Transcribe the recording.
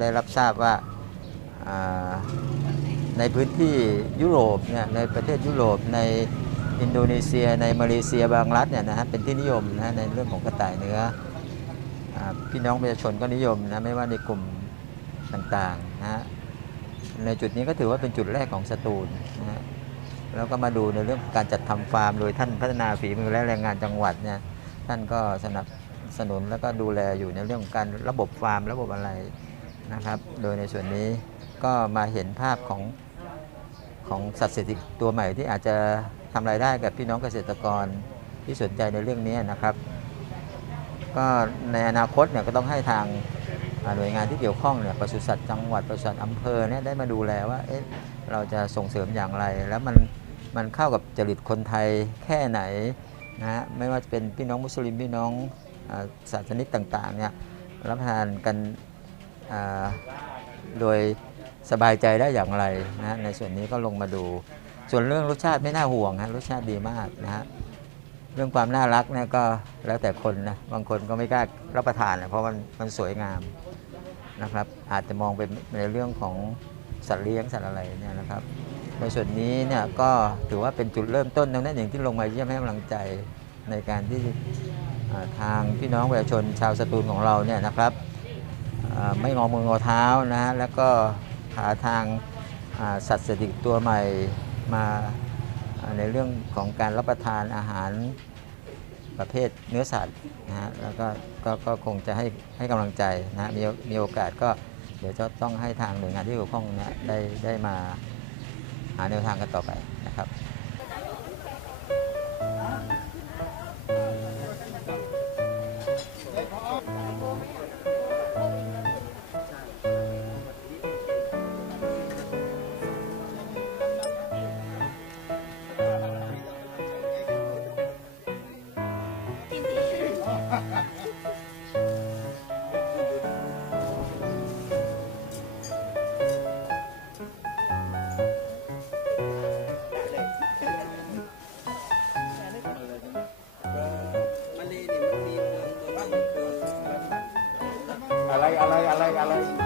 ได้รับทราบว่าในพื้นที่ยุโรปเนี่ยในประเทศยุโรปในอินโดนีเซีย ในมาเลเซียบางรัฐเนี่ยนะฮะเป็นที่นิยมนะในเรื่องของกระต่ายเนื้ออพี่น้องประชาชนก็นิยมนะไม่ว่าในกลุ่มต่างๆนะฮะในจุดนี้ก็ถือว่าเป็นจุดแรกของสตูลนะฮะแล้วก็มาดูในเรื่องของการจัดทำฟาร์ม โดยท่านพัฒนาฝีมือและแรงงานจังหวัดเนี่ยท่านก็สนับสนุนแล้วก็ดูแลอยู่ในเรื่องของการระบบฟาร์ม ระบบอะไร นะครับ โดยในส่วนนี้ก็มาเห็นภาพของของสัตว์เศรษฐกิจตัวใหม่ที่อาจจะทำรายได้กับพี่น้องเกษตรกรที่สนใจในเรื่องนี้นะครับ ก็ในอนาคตเนี่ยก็ต้องให้ทางหน่วยงานที่เกี่ยวข้องเนี่ยปศุสัตว์จังหวัดปศุสัตว์อำเภอเนี่ยได้มาดูแลว่าเอ๊ะเราจะส่งเสริมอย่างไร แล้วมันมันเข้ากับจริตคนไทยแค่ไหนนะฮะไม่ว่าจะเป็นพี่น้องมุสลิมพี่น้องศาสนิกต่างๆเนี่ยรับประทานกัน โดยสบายใจได้อย่างไรนะในส่วนนี้ก็ลงมาดู ส่วนเรื่องรสชาติไม่น่าห่วงฮะรสชาติดีมากนะฮะเรื่องความน่ารักเนี่ยก็แล้วแต่คนนะบางคนก็ไม่กล้ารับประทานนะเพราะมันมันสวยงามนะครับอาจจะมองเป็นในเรื่องของสัตว์เลี้ยงสัตว์อะไรเนี่ยนะครับในส่วนนี้เนี่ยก็ถือว่าเป็นจุดเริ่มต้นตรงนั้นอย่างที่ลงมาเยี่ยมให้กำลังใจในการที่ทางพี่น้องประชาชนชาวสตูลของเราเนี่ยนะครับ ไม่งอมืองอเท้านะฮะแล้วก็หาทางสัตว์เศรษฐกิจตัวใหม่มาในเรื่องของการรับประทานอาหารประเภทเนื้อสัตว์นะฮะแล้วก็ก็ก็คงจะให้ให้กำลังใจนะฮะมีมีโอกาสก็เดี๋ยวจะต้องให้ทางหน่วยงานที่เกี่ยวข้องเนี่ยได้ได้มาหาแนวทางกันต่อไปนะครับ อะไรอะไรอะไรอะไร